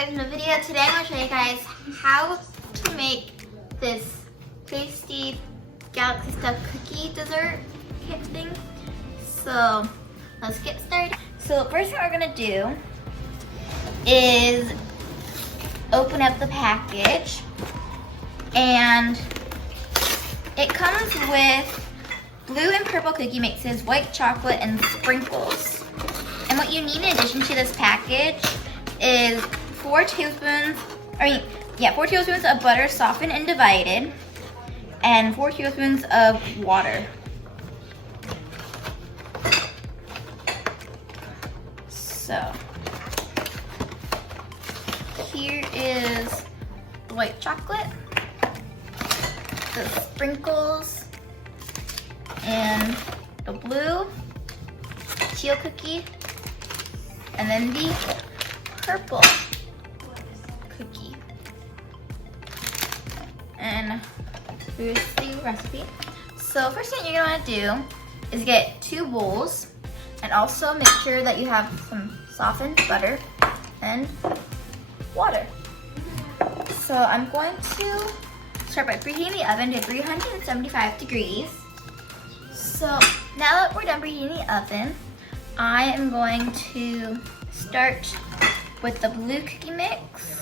back to the video. Today I'm going to show you guys how to make this tasty galaxy stuffed cookie dessert kit thing. So let's get started. So the first thing we're going to do is open up the package, and it comes with blue and purple cookie mixes, white chocolate, and sprinkles. And what you need in addition to this package is 4 tablespoons of butter softened and divided, and 4 tablespoons of water. So here is the white chocolate, the sprinkles, and the blue teal cookie, and then the purple cookie. And here's the recipe. So first thing you're gonna want to do is get 2 bowls, and also make sure that you have some softened butter and water. So I'm going to start by preheating the oven to 375 degrees. So now that we're done preheating the oven, I am going to start with the blue cookie mix.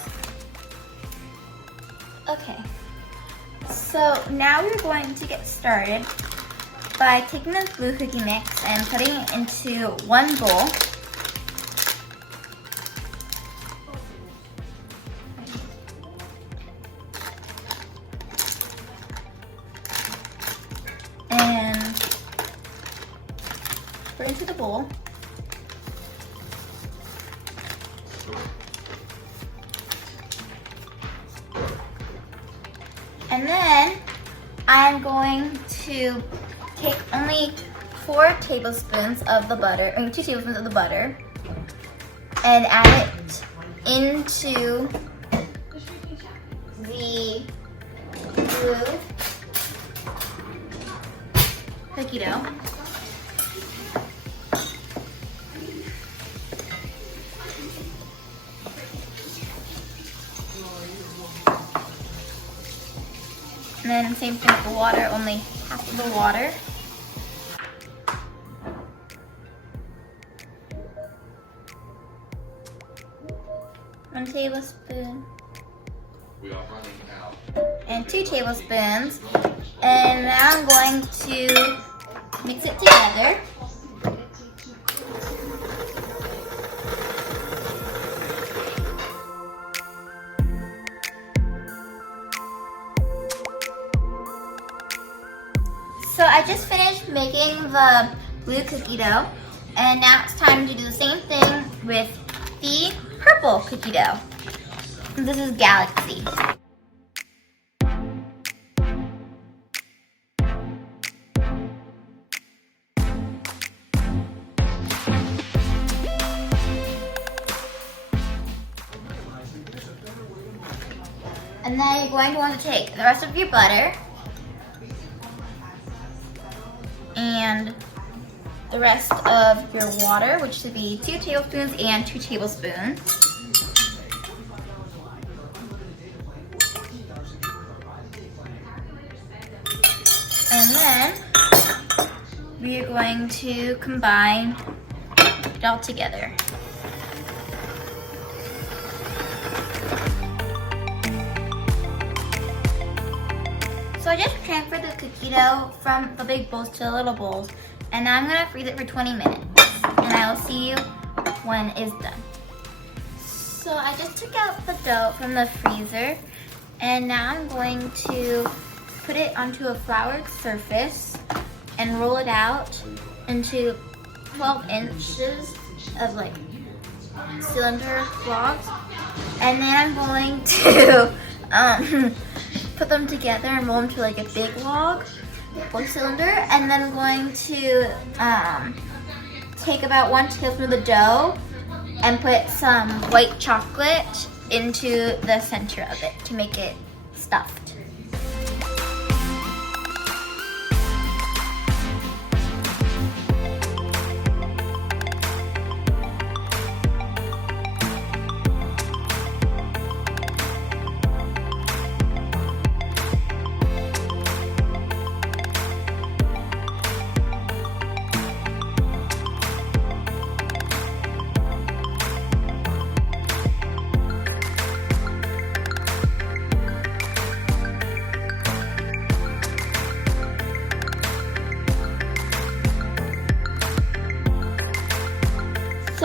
Okay, so now we're going to get started by taking this blue cookie mix and putting it into one bowl. And put it into the bowl. And then I'm going to take only 4 tablespoons of the butter, 2 tablespoons of the butter, and add it into the blue cookie dough. And then same thing with the water, only half of the water. One tablespoon. And 2 tablespoons. And now I'm going to mix it together. So I just finished making the blue cookie dough, and now it's time to do the same thing with the purple cookie dough. This is Galaxy. And then you're going to want to take the rest of your butter and the rest of your water, which should be 2 tablespoons and 2 tablespoons. And then we are going to combine it all together. So I just transferred the cookie dough from the big bowls to the little bowls, and now I'm gonna freeze it for 20 minutes, and I will see you when it's done. So I just took out the dough from the freezer, and now I'm going to put it onto a floured surface and roll it out into 12 inches of like cylinder logs, and then I'm going to put them together and roll them to like a big log or cylinder, and then I'm going to take about 1 tablespoon of the dough and put some white chocolate into the center of it to make it stuffed.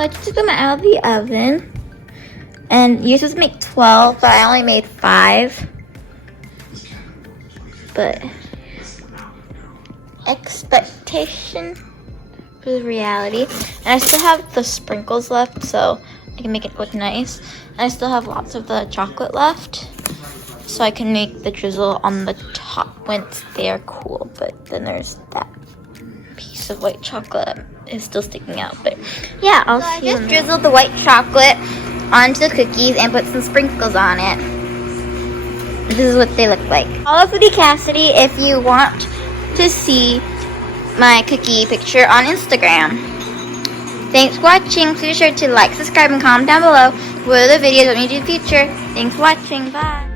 I just took them out of the oven. And you're supposed to make 12, but I only made 5. But expectation for reality. And I still have the sprinkles left, so I can make it look nice. And I still have lots of the chocolate left, so I can make the drizzle on the top once they're cool. But then there's that piece of white chocolate is still sticking out. But yeah, I'll see you. I just drizzled the white chocolate onto the cookies and put some sprinkles on it. This is what they look like. Follow Foodie Cassidy if you want to see my cookie picture on Instagram. Thanks for watching. Please be sure to like, subscribe, and comment down below what other videos you want me to do in the future. Thanks for watching. Bye.